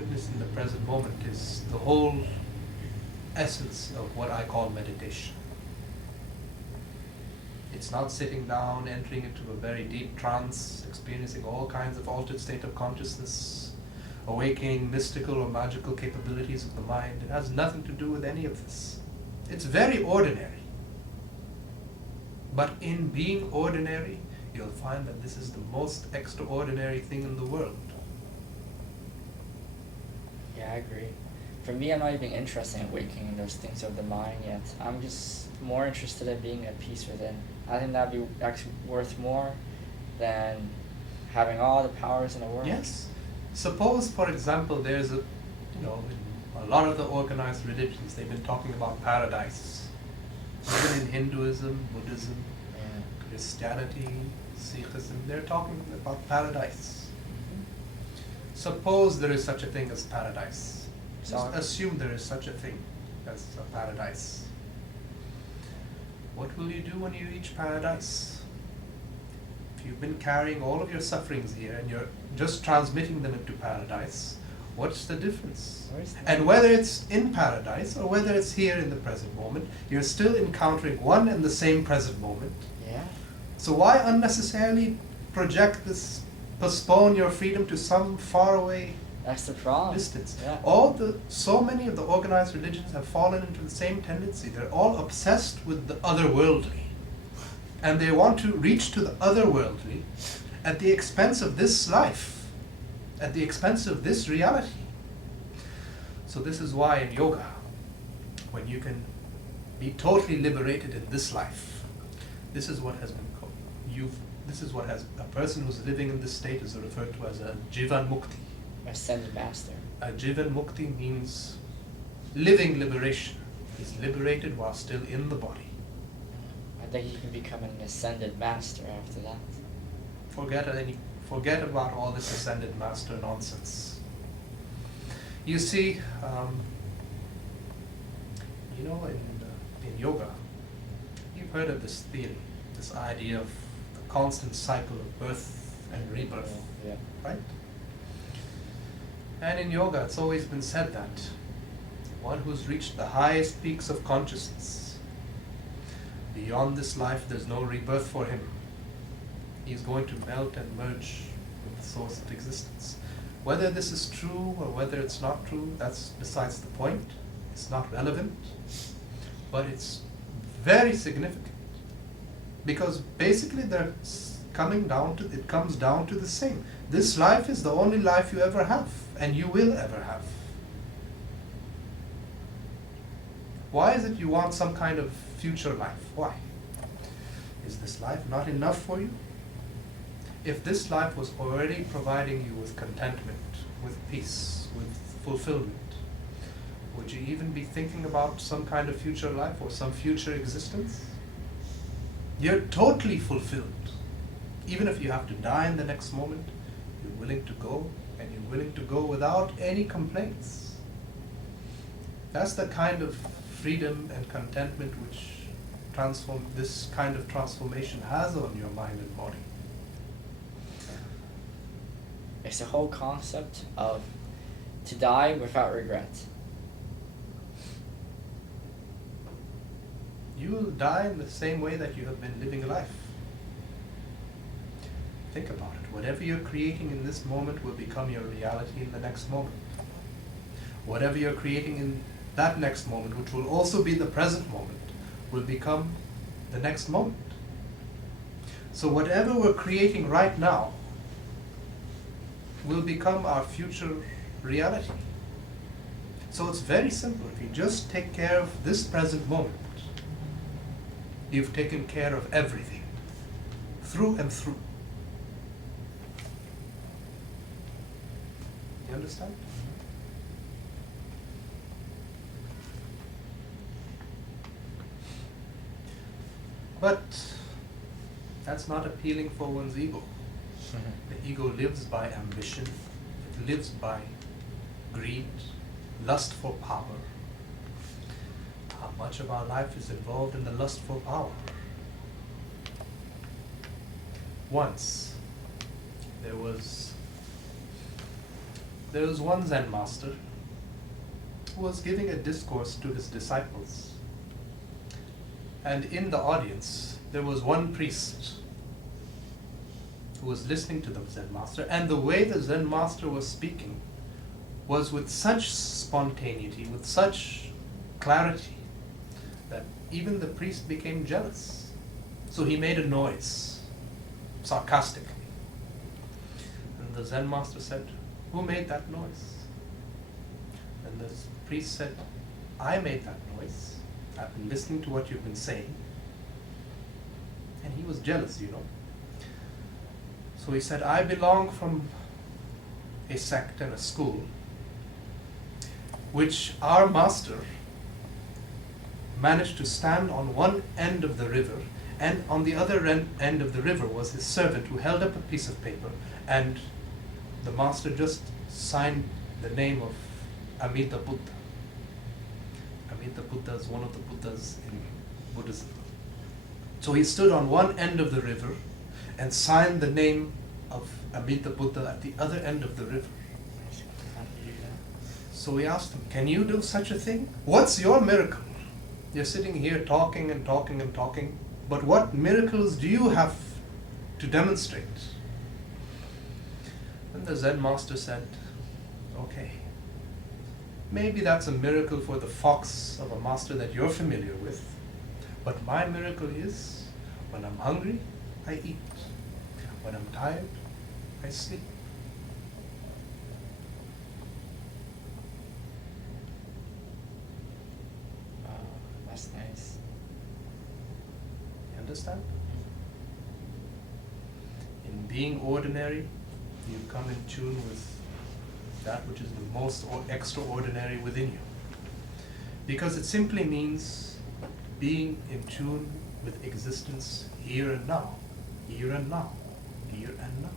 witness in the present moment is the whole essence of what I call meditation. It's not sitting down, entering into a very deep trance, experiencing all kinds of altered state of consciousness, awakening mystical or magical capabilities of the mind. It has nothing to do with any of this. It's very ordinary. But in being ordinary, you'll find that this is the most extraordinary thing in the world. Yeah, I agree. For me, I'm not even interested in awakening those things of the mind yet. I'm just more interested in being at peace within. I think that'd be actually worth more than having all the powers in the world. Yes. Suppose, for example, there's in a lot of the organized religions, they've been talking about paradise. Even in Hinduism, Buddhism, Christianity, Sikhism, they're talking about paradise. Suppose there is such a thing as paradise. Just assume there is such a thing as a paradise. What will you do when you reach paradise? If you've been carrying all of your sufferings here and you're just transmitting them into paradise, what's the difference? And whether it's in paradise or whether it's here in the present moment, you're still encountering one and the same present moment. Yeah. So why unnecessarily project this, postpone your freedom to some faraway That's the problem. distance? Yeah. So many of the organized religions have fallen into the same tendency. They're all obsessed with the otherworldly. And they want to reach to the otherworldly at the expense of this life, at the expense of this reality. So this is why in yoga, when you can be totally liberated in this life, this is what has been called, a person who's living in this state is referred to as a Jivanmukti. Ascended master. A Jivanmukti means living liberation. He's liberated while still in the body. I think you can become an ascended master after that. Forget about all this ascended master nonsense. You see, in yoga, you've heard of this theory, this idea of the constant cycle of birth and rebirth, Yeah. right? And in yoga, it's always been said that one who's reached the highest peaks of consciousness, beyond this life, there's no rebirth for him. He's going to melt and merge with the source of existence. Whether this is true or whether it's not true, that's besides the point. It's not relevant, but it's very significant. Because basically it comes down to the same. This life is the only life you ever have, and you will ever have. Why is it you want some kind of future life? Why? Is this life not enough for you? If this life was already providing you with contentment, with peace, with fulfillment, would you even be thinking about some kind of future life or some future existence? You're totally fulfilled. Even if you have to die in the next moment, you're willing to go, and you're willing to go without any complaints. That's the kind of freedom and contentment which this kind of transformation has on your mind and body. It's the whole concept of to die without regret. You will die in the same way that you have been living life. Think about it. Whatever you're creating in this moment will become your reality in the next moment. Whatever you're creating in that next moment, which will also be the present moment, will become the next moment. So whatever we're creating right now will become our future reality. So it's very simple. If you just take care of this present moment, you've taken care of everything, through and through. You understand? But that's not appealing for one's ego. The ego lives by ambition, it lives by greed, lust for power. How much of our life is involved in the lust for power? Once, there was there was one Zen master who was giving a discourse to his disciples. And in the audience, there was one priest who was listening to the Zen master, and the way the Zen master was speaking was with such spontaneity, with such clarity, that even the priest became jealous. So he made a noise, sarcastically. And the Zen master said, "Who made that noise?" And the priest said, "I made that noise. I've been listening to what you've been saying." And he was jealous, you know. So he said, "I belong from a sect and a school which our master managed to stand on one end of the river, and on the other end of the river was his servant who held up a piece of paper, and the master just signed the name of Amir the Buddha." Amir the Buddha is one of the Buddhas in Buddhism. So he stood on one end of the river and signed the name of Amir the Buddha at the other end of the river. So we asked him, "Can you do such a thing? What's your miracle? You're sitting here talking and talking and talking, but what miracles do you have to demonstrate?" And the Zen master said, "Okay, maybe that's a miracle for the fox of a master that you're familiar with, but my miracle is, when I'm hungry, I eat. When I'm tired, I sleep." That's nice. You understand? In being ordinary, you come in tune with that which is the most extraordinary within you. Because it simply means being in tune with existence here and now, here and now, here and now.